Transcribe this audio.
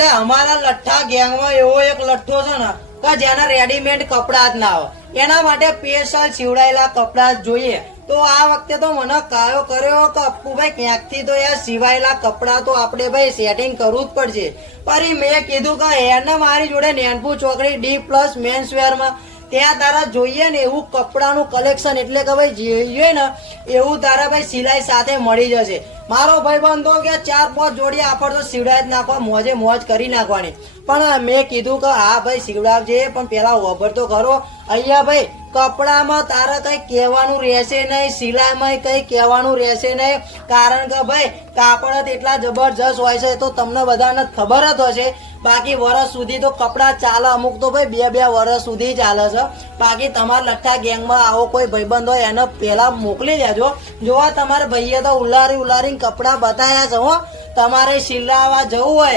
એટલે અમારા લઠ્ઠા ગેંગમાં એવો એક લઠ્ઠો છે ને કે જેના રેડીમેડ કપડા જ ના આવે, એના માટે સ્પેશિયલ સીવડાયેલા કપડા જ જોઈએ. તો આ વખતે તો મને કાયો કર્યો કે અપ્પુભાઈ ક્યાંકથી તો યાર સિવાયેલા કપડા તો આપણે ભાઈ સેટિંગ કરવું જ પડશે. પછી મેં કીધું કે એને મારી જોડે નેનપુ ચોકડી D+ મેન્સવેરમાં ત્યાં તારા જોઈએ ને એવું કપડાનું કલેક્શન, એટલે કે ભાઈ જોઈએ ને એવું તારા ભાઈ સિલાઈ સાથે મળી જશે. મારો ભાઈ બંધો કે 4-5 જોડી આપડ તો સીવડાવી જ નાખવા, મોજે મોજ કરી નાખવાની. પણ મેં કીધું કે હા ભાઈ સીવડાવજે, પણ પેલા ઓભર તો કરો. અહીંયા ભાઈ કપડામાં તારે કઈ કહેવાનું રહેશે નહીં, સિલાઈમાં કઈ કહેવાનું રહેશે નહીં, કારણ કે ભાઈ કાપડ જ એટલા જબરજસ્ત હોય છે તો તમને બધાને ખબર જ હશે. બાકી વર્ષ સુધી તો કપડા ચાલે, અમુક તો ભાઈ 2-2 વર્ષ સુધી ચાલે છે. બાકી તમારા લઠ્ઠા ગેંગમાં આવો કોઈ ભાઈબંધ હોય એને પેલા મોકલી દેજો. જોવા તમારે ભાઈએ તો ઉલારી કપડા બતાવ્યા છે હો. તમારે સિલાવા જવું હોય